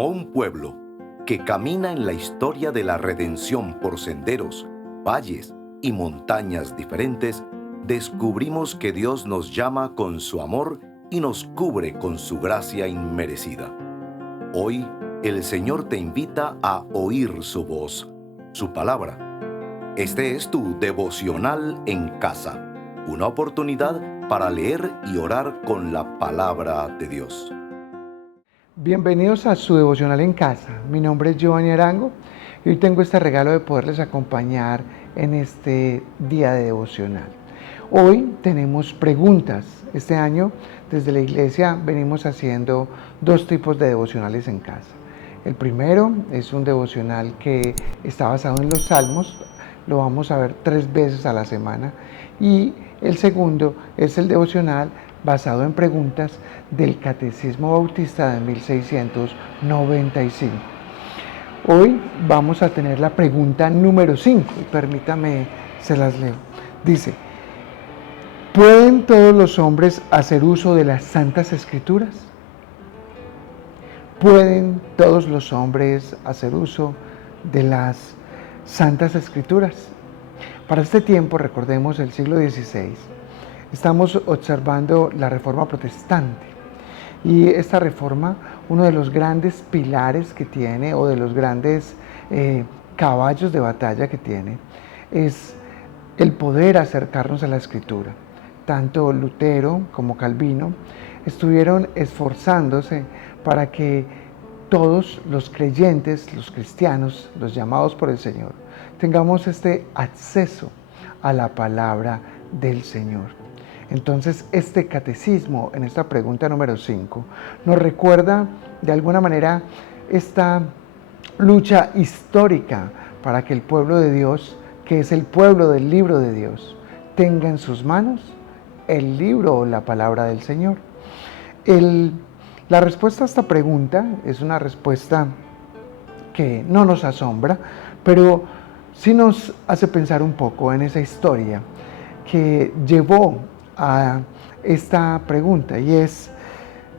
Como un pueblo que camina en la historia de la redención por senderos, valles y montañas diferentes, descubrimos que Dios nos llama con su amor y nos cubre con su gracia inmerecida. Hoy, el Señor te invita a oír su voz, su palabra. Este es tu devocional en casa, una oportunidad para leer y orar con la palabra de Dios. Bienvenidos a su devocional en casa. Mi nombre es Giovanni Arango y hoy tengo este regalo de poderles acompañar en este día de devocional. Hoy tenemos preguntas. Este año desde la iglesia venimos haciendo dos tipos de devocionales en casa. El primero es un devocional que está basado en los Salmos, lo vamos a ver 3 veces a la semana, y el segundo es el devocional basado en preguntas del Catecismo Bautista de 1695. Hoy vamos a tener la pregunta número 5, y permítame, se las leo. Dice: ¿pueden todos los hombres hacer uso de las Santas Escrituras? ¿Pueden todos los hombres hacer uso de las Santas Escrituras? Para este tiempo, recordemos el siglo XVI, estamos observando la Reforma Protestante. Y esta reforma, uno de los grandes pilares que tiene, o de los grandes caballos de batalla que tiene, es el poder acercarnos a la Escritura. Tanto Lutero como Calvino estuvieron esforzándose para que todos los creyentes, los cristianos, los llamados por el Señor, tengamos este acceso a la palabra del Señor. Entonces, este catecismo, en esta pregunta número 5, nos recuerda de alguna manera esta lucha histórica para que el pueblo de Dios, que es el pueblo del libro de Dios, tenga en sus manos el libro o la palabra del Señor. La respuesta a esta pregunta es una respuesta que no nos asombra, pero sí nos hace pensar un poco en esa historia que llevó a esta pregunta, y es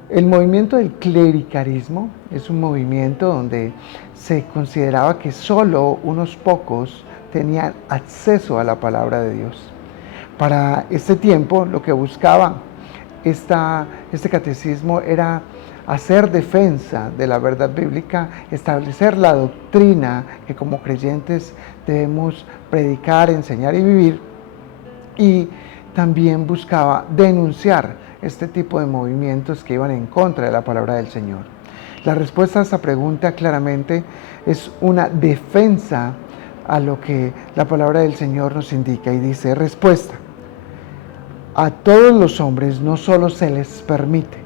el movimiento del clericalismo. Es un movimiento donde se consideraba que solo unos pocos tenían acceso a la palabra de Dios. Para este tiempo, lo que buscaba este catecismo era hacer defensa de la verdad bíblica, establecer la doctrina que como creyentes debemos predicar, enseñar y vivir, y también buscaba denunciar este tipo de movimientos que iban en contra de la palabra del Señor. La respuesta a esta pregunta claramente es una defensa a lo que la palabra del Señor nos indica, y dice: respuesta: a todos los hombres no solo se les permite,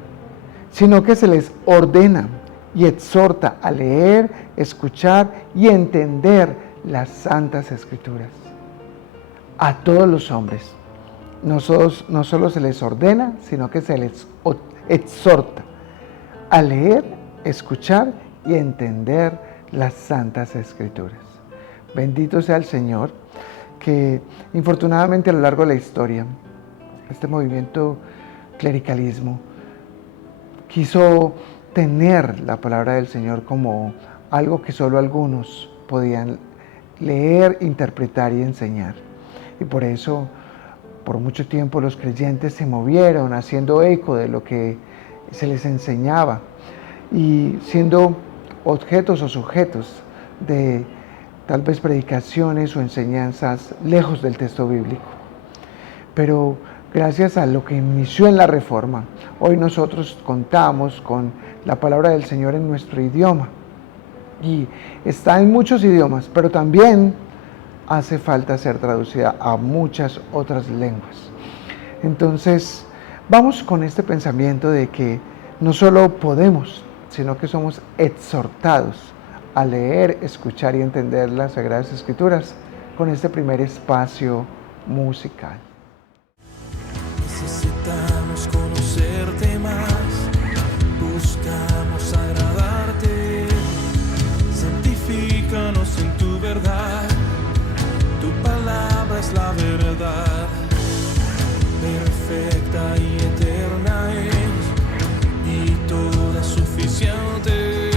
sino que se les ordena y exhorta a leer, escuchar y entender las Santas Escrituras. A todos los hombres. No solo se les ordena, sino que se les exhorta a leer, escuchar y entender las Santas Escrituras. Bendito sea el Señor, que infortunadamente a lo largo de la historia, este movimiento clericalismo quiso tener la palabra del Señor como algo que solo algunos podían leer, interpretar y enseñar. Y por eso, por mucho tiempo, los creyentes se movieron haciendo eco de lo que se les enseñaba y siendo objetos o sujetos de tal vez predicaciones o enseñanzas lejos del texto bíblico. Pero gracias a lo que inició en la Reforma, hoy nosotros contamos con la palabra del Señor en nuestro idioma. Y está en muchos idiomas, pero también hace falta ser traducida a muchas otras lenguas. Entonces, vamos con este pensamiento de que no solo podemos, sino que somos exhortados a leer, escuchar y entender las Sagradas Escrituras con este primer espacio musical. Necesitamos conocerte más, buscamos agradarte, santifícanos en tu verdad. Tu palabra es la verdad, perfecta y eterna es, y toda suficiente.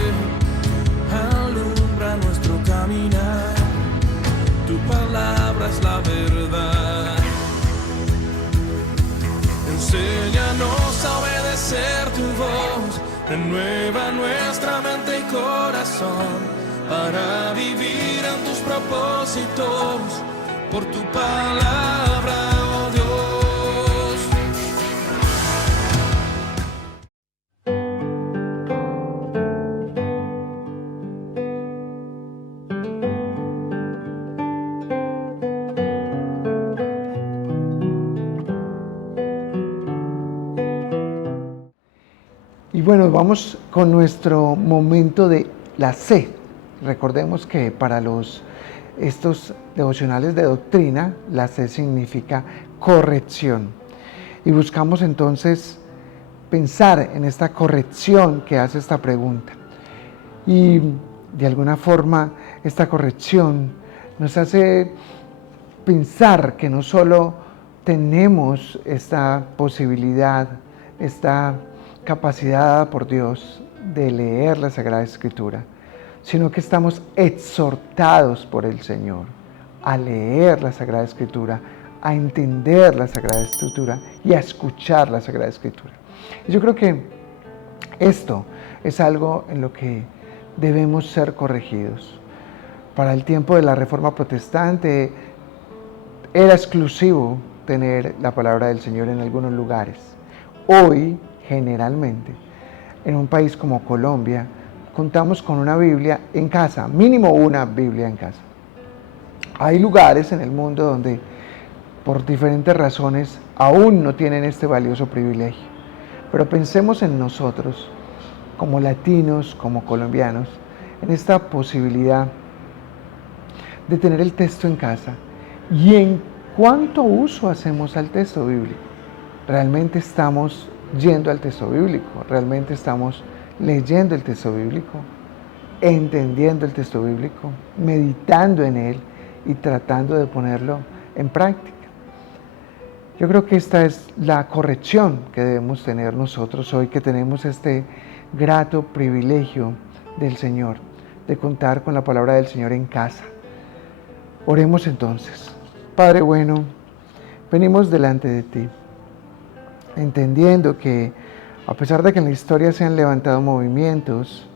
la verdad. Enséñanos a obedecer tu voz, renueva nuestra mente y corazón para vivir en tus propósitos, por tu palabra, oh Dios. Y bueno, vamos con nuestro momento de la C. Recordemos que para estos devocionales de doctrina, la C significa corrección. Y buscamos entonces pensar en esta corrección que hace esta pregunta. Y de alguna forma esta corrección nos hace pensar que no solo tenemos esta posibilidad, esta capacidad dada por Dios de leer la Sagrada Escritura, sino que estamos exhortados por el Señor a leer la Sagrada Escritura, a entender la Sagrada Escritura y a escuchar la Sagrada Escritura. Y yo creo que esto es algo en lo que debemos ser corregidos. Para el tiempo de la Reforma Protestante era exclusivo tener la palabra del Señor en algunos lugares. Hoy, generalmente, en un país como Colombia, contamos con una Biblia en casa, mínimo una Biblia en casa. Hay lugares en el mundo donde, por diferentes razones, aún no tienen este valioso privilegio. Pero pensemos en nosotros, como latinos, como colombianos, en esta posibilidad de tener el texto en casa y en cuánto uso hacemos al texto bíblico. ¿Realmente estamos yendo al texto bíblico? ¿Realmente estamos leyendo el texto bíblico? ¿Entendiendo el texto bíblico? ¿Meditando en él y tratando de ponerlo en práctica? Yo creo que esta es la corrección que debemos tener nosotros hoy, que tenemos este grato privilegio del Señor, de contar con la palabra del Señor en casa. Oremos entonces. Padre bueno, venimos delante de ti, entendiendo que a pesar de que en la historia se han levantado movimientos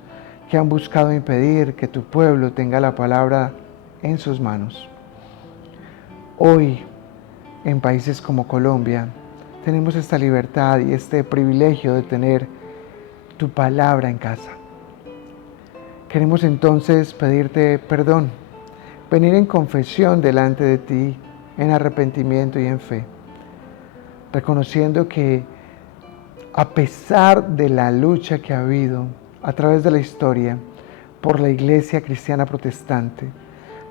que han buscado impedir que tu pueblo tenga la palabra en sus manos, hoy en países como Colombia tenemos esta libertad y este privilegio de tener tu palabra en casa. Queremos entonces pedirte perdón, venir en confesión delante de ti, en arrepentimiento y en fe, reconociendo que a pesar de la lucha que ha habido a través de la historia por la Iglesia Cristiana Protestante,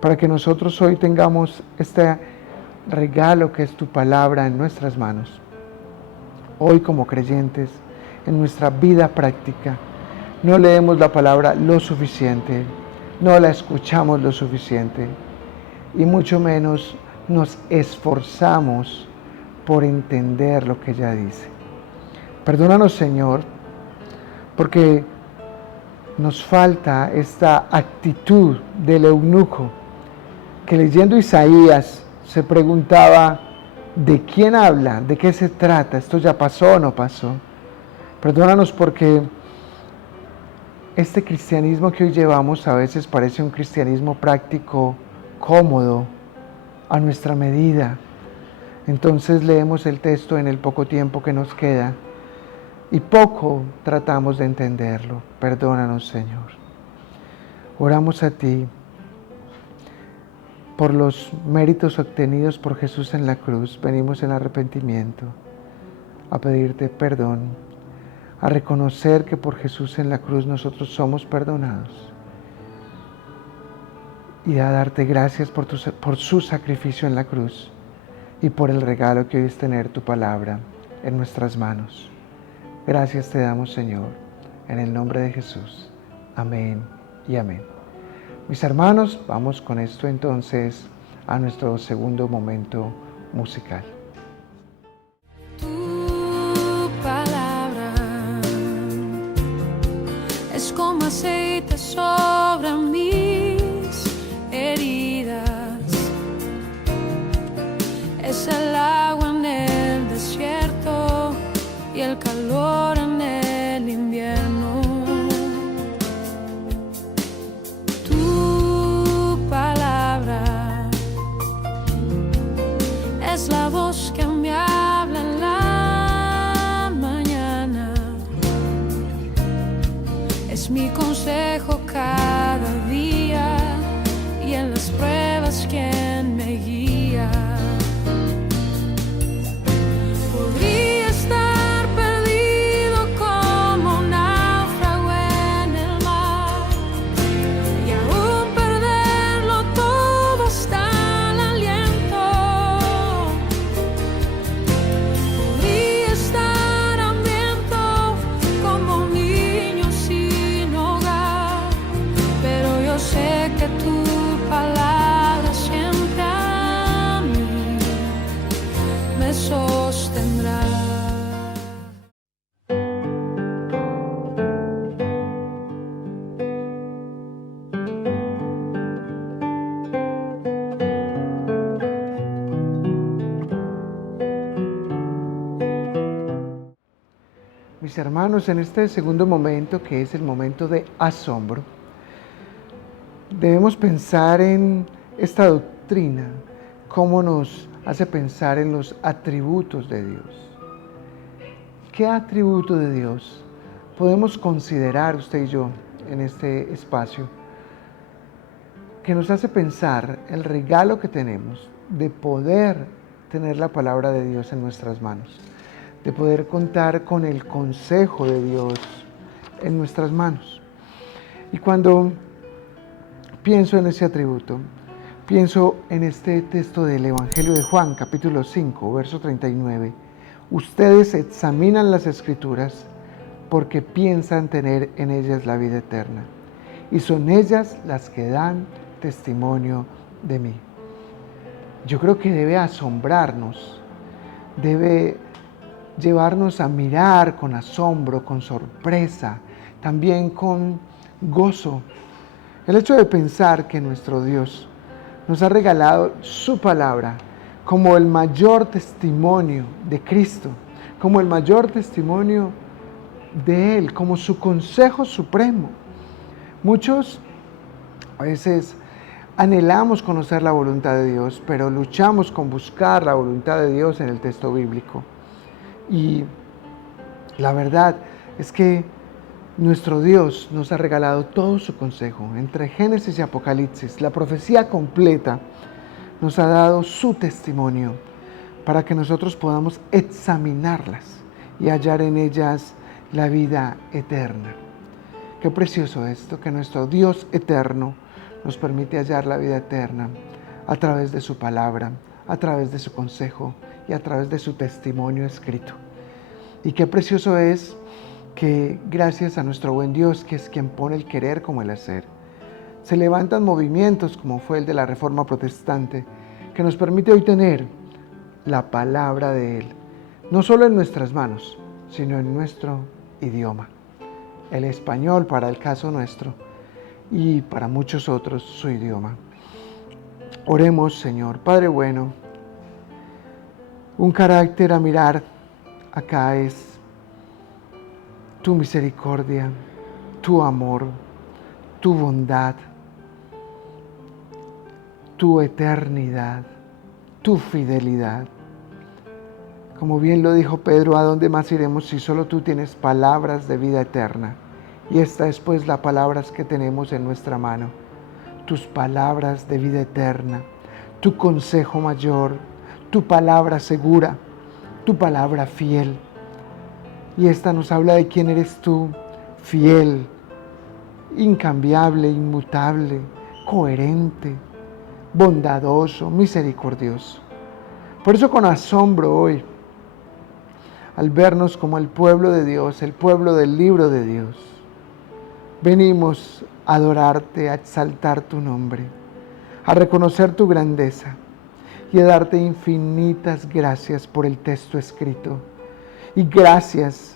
para que nosotros hoy tengamos este regalo que es tu palabra en nuestras manos, hoy como creyentes, en nuestra vida práctica, no leemos la palabra lo suficiente, no la escuchamos lo suficiente y mucho menos nos esforzamos por entender lo que ella dice. Perdónanos, Señor, porque nos falta esta actitud del eunuco que leyendo Isaías se preguntaba: ¿de quién habla? ¿De qué se trata? ¿Esto ya pasó o no pasó? Perdónanos porque este cristianismo que hoy llevamos a veces parece un cristianismo práctico, cómodo, a nuestra medida. Entonces leemos el texto en el poco tiempo que nos queda y poco tratamos de entenderlo. Perdónanos, Señor. Oramos a ti por los méritos obtenidos por Jesús en la cruz. Venimos en arrepentimiento a pedirte perdón, a reconocer que por Jesús en la cruz nosotros somos perdonados y a darte gracias por su sacrificio en la cruz y por el regalo que hoy es tener tu palabra en nuestras manos. Gracias te damos, Señor, en el nombre de Jesús. Amén y amén. Mis hermanos, vamos con esto entonces a nuestro segundo momento musical. Tu palabra es como aceite sobre mis heridas, Es el agua en el desierto y el calor en el invierno. Tu palabra es la voz que me habla en la mañana. Es mi consejo cada día y en las pruebas quien me guía. Podría estar perdido como un náufrago en el mar y aún perderlo todo hasta el aliento. Podría estar hambriento como un niño sin hogar, pero yo sé que tu palabra siempre a mí me sostendrá. Mis hermanos, en este segundo momento, que es el momento de asombro, debemos pensar en esta doctrina, cómo nos hace pensar en los atributos de Dios. ¿Qué atributo de Dios podemos considerar usted y yo en este espacio que nos hace pensar el regalo que tenemos de poder tener la palabra de Dios en nuestras manos, de poder contar con el consejo de Dios en nuestras manos? Y cuando pienso en ese atributo, pienso en este texto del Evangelio de Juan, capítulo 5, verso 39. Ustedes examinan las Escrituras porque piensan tener en ellas la vida eterna, y son ellas las que dan testimonio de mí. Yo creo que debe asombrarnos, debe llevarnos a mirar con asombro, con sorpresa, también con gozo, el hecho de pensar que nuestro Dios nos ha regalado su palabra como el mayor testimonio de Cristo, como el mayor testimonio de Él, como su consejo supremo. Muchos a veces anhelamos conocer la voluntad de Dios, pero luchamos con buscar la voluntad de Dios en el texto bíblico. Y la verdad es que nuestro Dios nos ha regalado todo su consejo. Entre Génesis y Apocalipsis, la profecía completa nos ha dado su testimonio para que nosotros podamos examinarlas y hallar en ellas la vida eterna. Qué precioso esto, que nuestro Dios eterno nos permite hallar la vida eterna a través de su palabra, a través de su consejo y a través de su testimonio escrito. Y qué precioso es que gracias a nuestro buen Dios, que es quien pone el querer como el hacer, se levantan movimientos como fue el de la Reforma Protestante, que nos permite hoy tener la palabra de Él, no solo en nuestras manos, sino en nuestro idioma, el español para el caso nuestro y para muchos otros su idioma. Oremos, Señor. Padre bueno, un carácter a mirar acá es tu misericordia, tu amor, tu bondad, tu eternidad, tu fidelidad. Como bien lo dijo Pedro, ¿a dónde más iremos si solo tú tienes palabras de vida eterna? Y esta es pues la palabras que tenemos en nuestra mano, tus palabras de vida eterna, tu consejo mayor, tu palabra segura, tu palabra fiel. Y esta nos habla de quién eres tú, fiel, incambiable, inmutable, coherente, bondadoso, misericordioso. Por eso con asombro hoy, al vernos como el pueblo de Dios, el pueblo del libro de Dios, venimos a adorarte, a exaltar tu nombre, a reconocer tu grandeza y a darte infinitas gracias por el texto escrito. Y gracias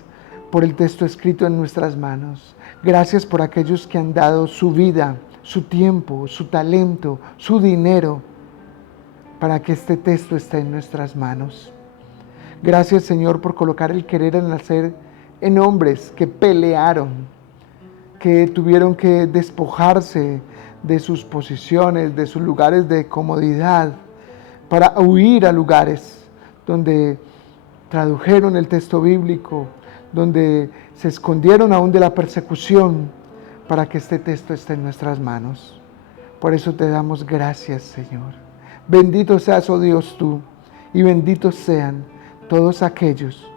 por el texto escrito en nuestras manos. Gracias por aquellos que han dado su vida, su tiempo, su talento, su dinero, para que este texto esté en nuestras manos. Gracias, Señor, por colocar el querer en hacer en hombres que pelearon, que tuvieron que despojarse de sus posiciones, de sus lugares de comodidad, para huir a lugares donde tradujeron el texto bíblico, donde se escondieron aún de la persecución, para que este texto esté en nuestras manos. Por eso te damos gracias, Señor. Bendito seas, oh Dios, tú, y benditos sean todos aquellos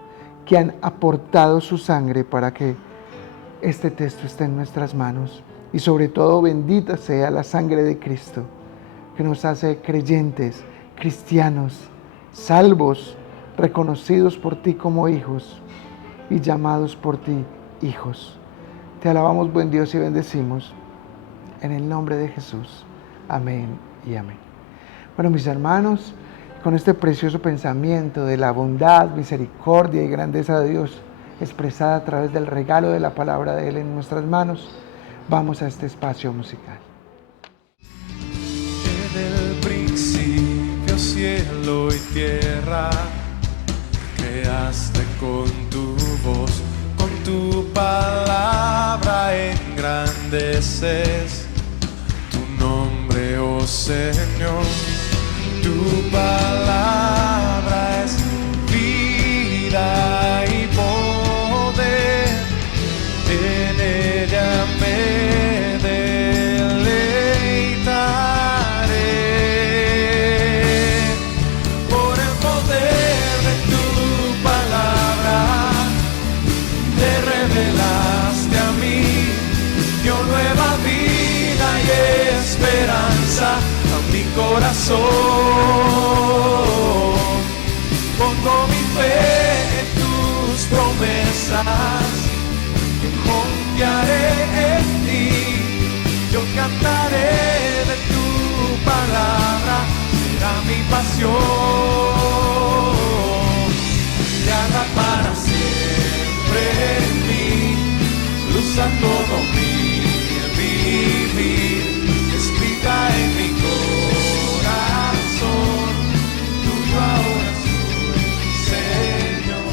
que han aportado su sangre para que este texto esté en nuestras manos. Y sobre todo, bendita sea la sangre de Cristo, que nos hace creyentes, cristianos, salvos, reconocidos por ti como hijos y llamados por ti hijos. Te alabamos, buen Dios, y bendecimos en el nombre de Jesús. Amén y amén. Bueno, mis hermanos, con este precioso pensamiento de la bondad, misericordia y grandeza de Dios expresada a través del regalo de la palabra de Él en nuestras manos, vamos a este espacio musical. En el principio cielo y tierra, creaste con tu voz, con tu palabra engrandeces tu nombre, oh Señor. Tu palabra es vida y poder, en ella me deleitaré. Por el poder de tu palabra, te revelaste a mí, dio nueva vida y esperanza a mi corazón. Pongo mi fe en tus promesas, confiaré en ti, yo cantaré de tu palabra, será mi pasión, y haga para siempre en mí, luz a todo mi vivir, escrita en mi corazón, tuyo ahora soy, Señor.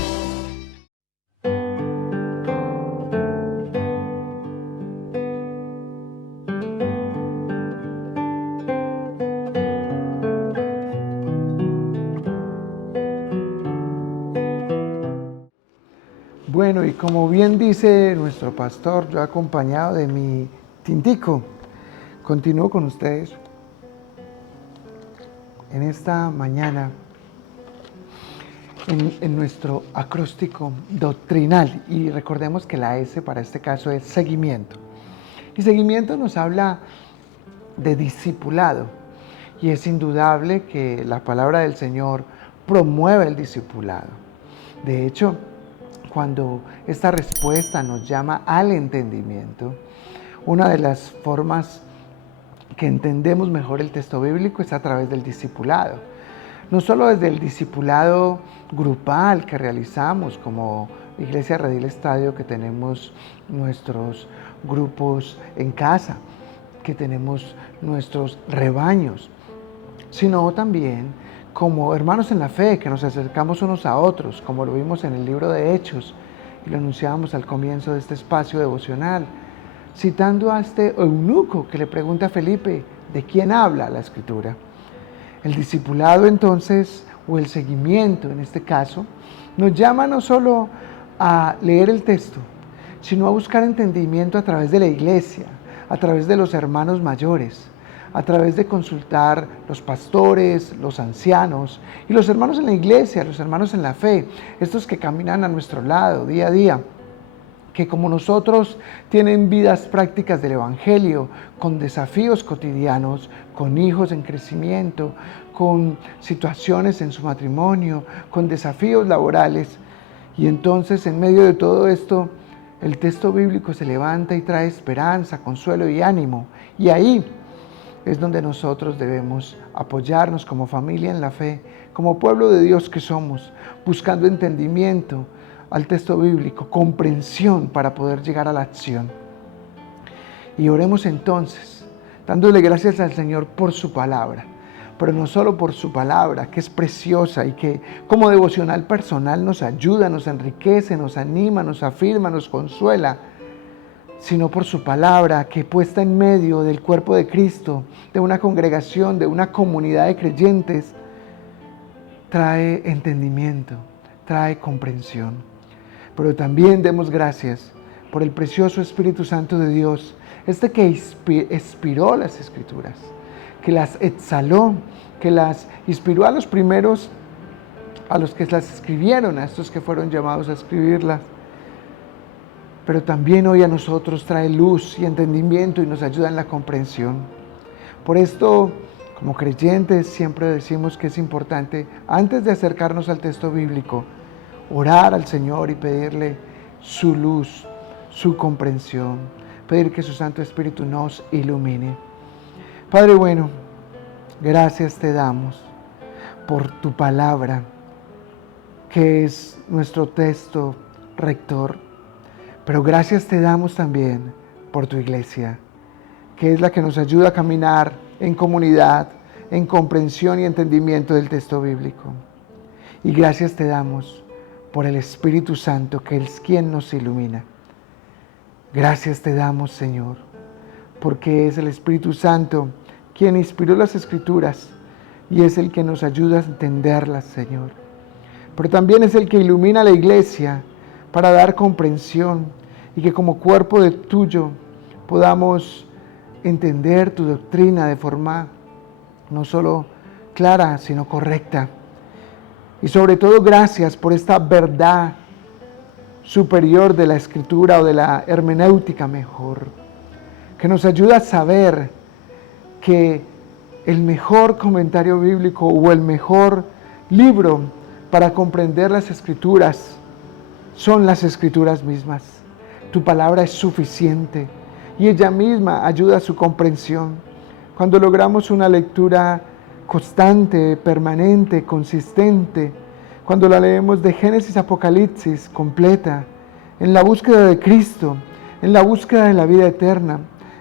Bueno, y como bien dice nuestro pastor, yo acompañado de mi tintico, continúo con ustedes en esta mañana en nuestro acróstico doctrinal. Y recordemos que la S para este caso es seguimiento. Y seguimiento nos habla de discipulado. Y es indudable que la palabra del Señor promueve el discipulado. De hecho, cuando esta respuesta nos llama al entendimiento, una de las formas que entendemos mejor el texto bíblico es a través del discipulado. No solo desde el discipulado grupal que realizamos como Iglesia Redil Estadio, que tenemos nuestros grupos en casa, que tenemos nuestros rebaños, sino también como hermanos en la fe, que nos acercamos unos a otros, como lo vimos en el libro de Hechos y lo anunciábamos al comienzo de este espacio devocional, citando a este eunuco que le pregunta a Felipe, ¿de quién habla la Escritura? El discipulado entonces, o el seguimiento en este caso, nos llama no solo a leer el texto, sino a buscar entendimiento a través de la iglesia, a través de los hermanos mayores, a través de consultar los pastores, los ancianos y los hermanos en la iglesia, los hermanos en la fe, estos que caminan a nuestro lado día a día, que como nosotros tienen vidas prácticas del Evangelio, con desafíos cotidianos, con hijos en crecimiento, con situaciones en su matrimonio, con desafíos laborales. Y entonces en medio de todo esto, el texto bíblico se levanta y trae esperanza, consuelo y ánimo. Y ahí es donde nosotros debemos apoyarnos como familia en la fe, como pueblo de Dios que somos, buscando entendimiento al texto bíblico, comprensión para poder llegar a la acción. Y oremos entonces, dándole gracias al Señor por su palabra, pero no solo por su palabra, que es preciosa y que como devocional personal nos ayuda, nos enriquece, nos anima, nos afirma, nos consuela, sino por su palabra que puesta en medio del cuerpo de Cristo, de una congregación, de una comunidad de creyentes, trae entendimiento, trae comprensión. Pero también demos gracias por el precioso Espíritu Santo de Dios, que inspiró las Escrituras, que las exhaló, que las inspiró a los primeros, a los que las escribieron, a estos que fueron llamados a escribirlas. Pero también hoy a nosotros trae luz y entendimiento y nos ayuda en la comprensión. Por esto, como creyentes, siempre decimos que es importante, antes de acercarnos al texto bíblico, orar al Señor y pedirle su luz, su comprensión, pedir que su Santo Espíritu nos ilumine. Padre bueno, gracias te damos por tu palabra, que es nuestro texto rector. Pero gracias te damos también por tu iglesia, que es la que nos ayuda a caminar en comunidad, en comprensión y entendimiento del texto bíblico. Y gracias te damos por el Espíritu Santo, que es quien nos ilumina. Gracias te damos, Señor, porque es el Espíritu Santo quien inspiró las Escrituras y es el que nos ayuda a entenderlas, Señor. Pero también es el que ilumina a la iglesia para dar comprensión y que como cuerpo de tuyo podamos entender tu doctrina de forma no solo clara, sino correcta. Y sobre todo, gracias por esta verdad superior de la Escritura o de la hermenéutica mejor, que nos ayuda a saber que el mejor comentario bíblico o el mejor libro para comprender las Escrituras son las Escrituras mismas. Tu palabra es suficiente y ella misma ayuda a su comprensión. Cuando logramos una lectura constante, permanente, consistente, cuando la leemos de Génesis a Apocalipsis completa, en la búsqueda de Cristo, en la búsqueda de la vida eterna,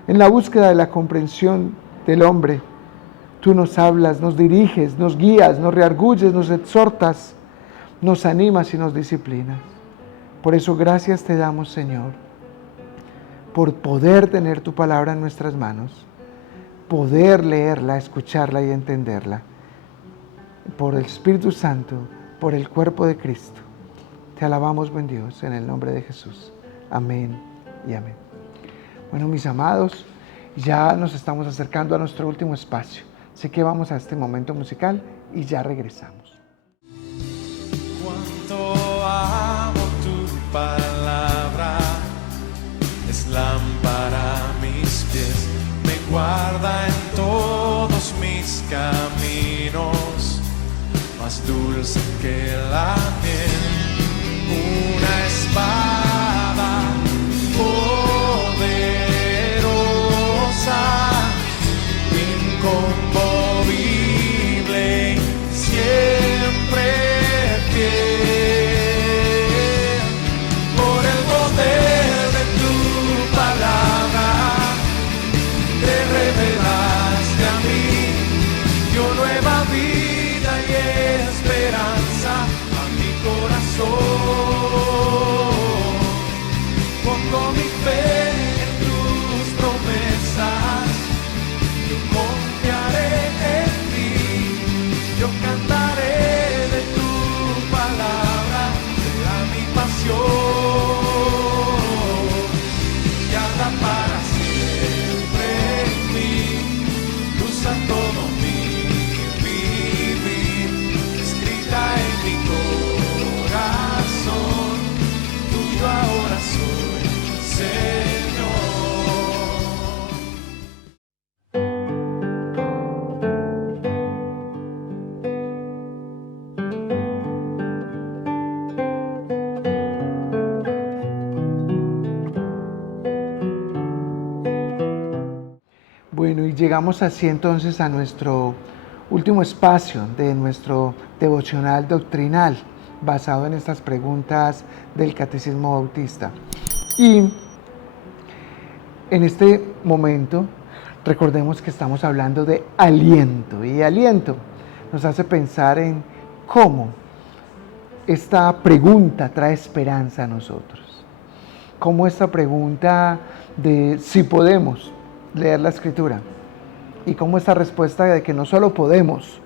en la búsqueda de la comprensión del hombre, tú nos hablas, nos diriges, nos guías, nos reargulles, nos exhortas, nos animas y nos disciplinas. Por eso gracias te damos, Señor, por poder tener tu palabra en nuestras manos, poder leerla, escucharla y entenderla. Por el Espíritu Santo, por el cuerpo de Cristo. Te alabamos, buen Dios, en el nombre de Jesús. Amén y amén. Bueno, mis amados, ya nos estamos acercando a nuestro último espacio. Así que vamos a este momento musical y ya regresamos. Cuánto amo tu palabra, es lámpara a mis pies, me guarda en todos mis caminos, más dulce que la miel, una espada poderosa, inconmovible, siempre fiel, por el poder de tu palabra, te revelaste a mí, dio nueva vida y esperanza a mi corazón. Pongo mi fe en tus promesas, yo confiaré en ti, yo cantaré de tu palabra, será mi pasión, y anda para siempre en mí, luz a todo mi vivir, escrita en mi corazón, tuyo ahora soy, Señor. Bueno, y llegamos así entonces a nuestro último espacio de nuestro devocional doctrinal, basado en estas preguntas del Catecismo Bautista. Y en este momento recordemos que estamos hablando de aliento, y aliento nos hace pensar en cómo esta pregunta trae esperanza a nosotros. Cómo esta pregunta de si podemos leer la Escritura, y cómo esta respuesta de que no solo podemos,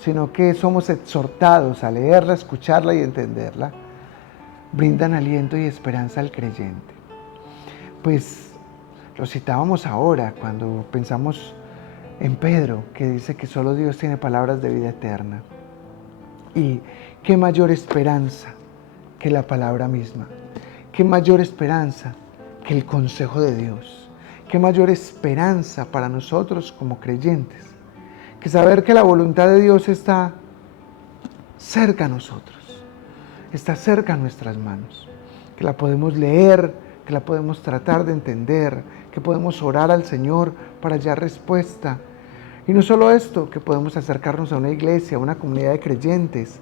sino que somos exhortados a leerla, escucharla y entenderla, brindan aliento y esperanza al creyente. Pues lo citábamos ahora cuando pensamos en Pedro, que dice que solo Dios tiene palabras de vida eterna. Y qué mayor esperanza que la palabra misma, qué mayor esperanza que el consejo de Dios, qué mayor esperanza para nosotros como creyentes, que saber que la voluntad de Dios está cerca a nosotros, está cerca a nuestras manos, que la podemos leer, que la podemos tratar de entender, que podemos orar al Señor para hallar respuesta. Y no solo esto, que podemos acercarnos a una iglesia, a una comunidad de creyentes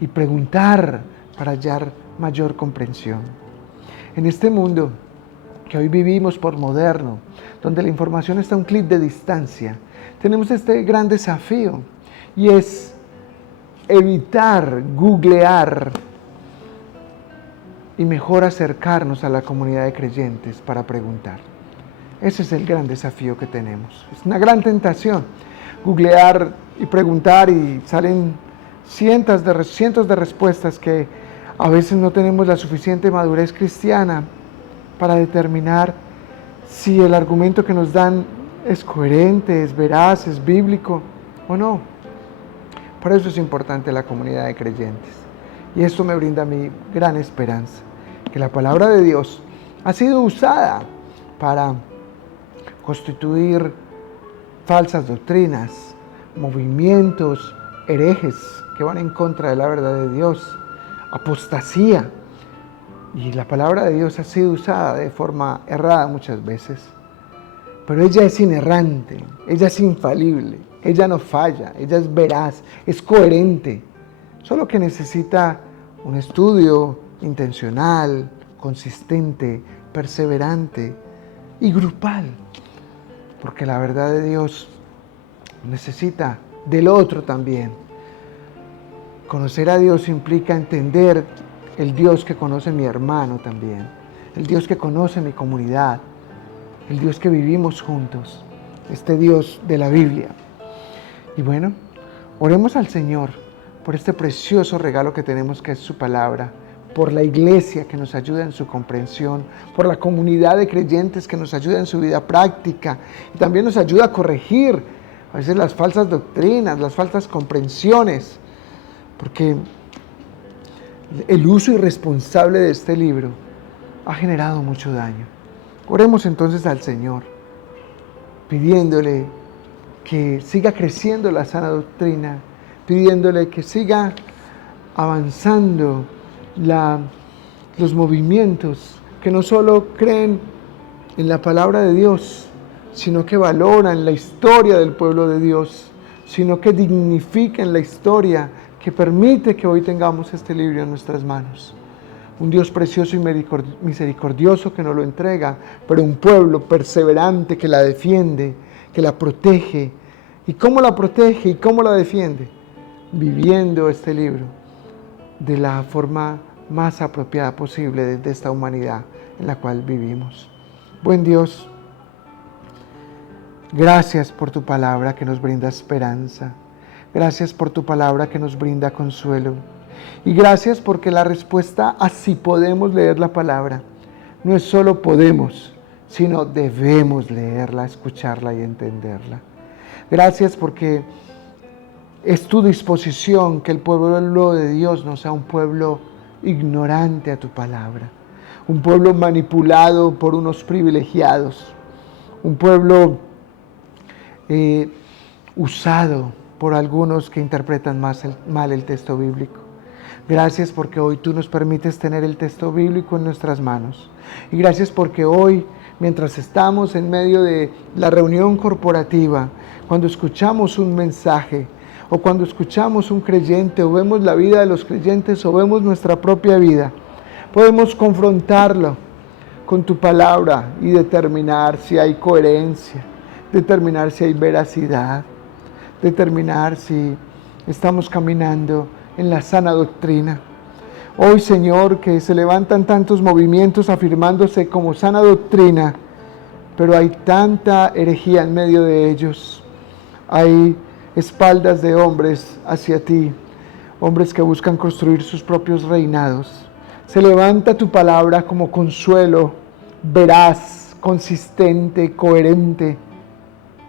y preguntar para hallar mayor comprensión. En este mundo que hoy vivimos por moderno, donde la información está a un clic de distancia, tenemos este gran desafío, y es evitar googlear y mejor acercarnos a la comunidad de creyentes para preguntar. Ese es el gran desafío que tenemos. Es una gran tentación googlear y preguntar, y salen cientos de respuestas que a veces no tenemos la suficiente madurez cristiana para determinar si el argumento que nos dan es coherente, es veraz, es bíblico o no. Por eso es importante la comunidad de creyentes. Y esto me brinda a mí gran esperanza, que la palabra de Dios ha sido usada para constituir falsas doctrinas, movimientos herejes que van en contra de la verdad de Dios, apostasía. Y la palabra de Dios ha sido usada de forma errada muchas veces. Pero ella es inerrante, ella es infalible, ella no falla, ella es veraz, es coherente. Solo que necesita un estudio intencional, consistente, perseverante y grupal. Porque la verdad de Dios necesita del otro también. Conocer a Dios implica entender el Dios que conoce mi hermano también, el Dios que conoce mi comunidad, el Dios que vivimos juntos, este Dios de la Biblia. Y bueno, oremos al Señor por este precioso regalo que tenemos, que es su palabra, por la iglesia que nos ayuda en su comprensión, por la comunidad de creyentes que nos ayuda en su vida práctica y también nos ayuda a corregir a veces las falsas doctrinas, las falsas comprensiones, porque el uso irresponsable de este libro ha generado mucho daño. Oremos entonces al Señor, pidiéndole que siga creciendo la sana doctrina, pidiéndole que siga avanzando los movimientos que no solo creen en la palabra de Dios, sino que valoran la historia del pueblo de Dios, sino que dignifican la historia que permite que hoy tengamos este libro en nuestras manos. Un Dios precioso y misericordioso que nos lo entrega, pero un pueblo perseverante que la defiende, que la protege. ¿Y cómo la protege y cómo la defiende? Viviendo este libro de la forma más apropiada posible desde esta humanidad en la cual vivimos. Buen Dios, gracias por tu palabra que nos brinda esperanza. Gracias por tu palabra que nos brinda consuelo. Y gracias porque la respuesta a si podemos leer la palabra no es solo podemos, sino debemos leerla, escucharla y entenderla. Gracias porque es tu disposición que el pueblo de Dios no sea un pueblo ignorante a tu palabra, un pueblo manipulado por unos privilegiados, un pueblo usado por algunos que interpretan mal el texto bíblico. Gracias porque hoy tú nos permites tener el texto bíblico en nuestras manos. Y gracias porque hoy, mientras estamos en medio de la reunión corporativa, cuando escuchamos un mensaje, o cuando escuchamos un creyente, o vemos la vida de los creyentes, o vemos nuestra propia vida, podemos confrontarlo con tu palabra y determinar si hay coherencia, determinar si hay veracidad, determinar si estamos caminando en la sana doctrina. Hoy, Señor, que se levantan tantos movimientos afirmándose como sana doctrina, pero hay tanta herejía en medio de ellos. Hay espaldas de hombres hacia ti, hombres que buscan construir sus propios reinados. Se levanta tu palabra como consuelo, veraz, consistente, coherente,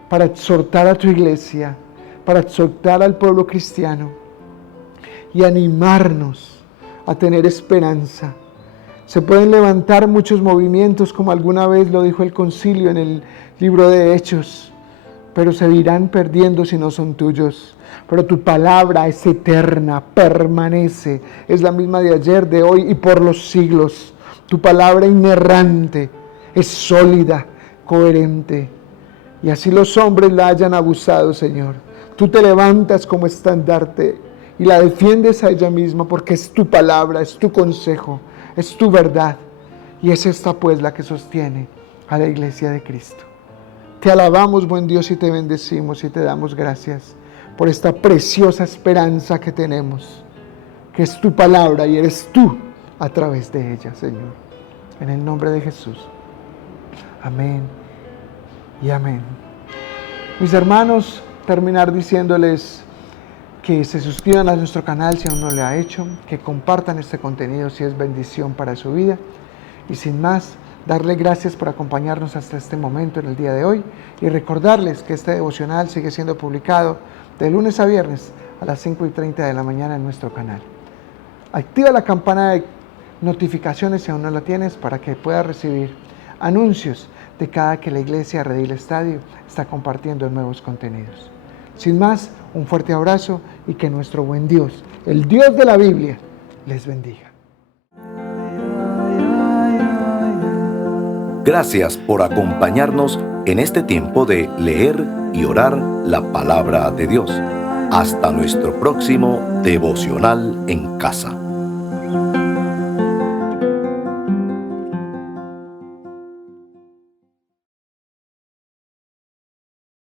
para exhortar a tu iglesia, para exhortar al pueblo cristiano y animarnos a tener esperanza. Se pueden levantar muchos movimientos, como alguna vez lo dijo el concilio en el libro de Hechos, pero se irán perdiendo si no son tuyos. Pero tu palabra es eterna, permanece, es la misma de ayer, de hoy y por los siglos. Tu palabra inerrante es sólida, coherente. Y así los hombres la hayan abusado, Señor. Tú te levantas como estandarte y la defiendes a ella misma, porque es tu palabra, es tu consejo, es tu verdad. Y es esta pues la que sostiene a la iglesia de Cristo. Te alabamos, buen Dios, y te bendecimos y te damos gracias por esta preciosa esperanza que tenemos, que es tu palabra y eres tú a través de ella, Señor. En el nombre de Jesús. Amén y amén. Mis hermanos, terminar diciéndoles que se suscriban a nuestro canal si aún no lo ha hecho, que compartan este contenido si es bendición para su vida. Y sin más, darle gracias por acompañarnos hasta este momento en el día de hoy y recordarles que este devocional sigue siendo publicado de lunes a viernes a las 5:30 de la mañana en nuestro canal. Activa la campana de notificaciones si aún no la tienes para que puedas recibir anuncios de cada que la iglesia Redil Estadio está compartiendo nuevos contenidos. Sin más, un fuerte abrazo y que nuestro buen Dios, el Dios de la Biblia, les bendiga. Gracias por acompañarnos en este tiempo de leer y orar la palabra de Dios. Hasta nuestro próximo devocional en casa.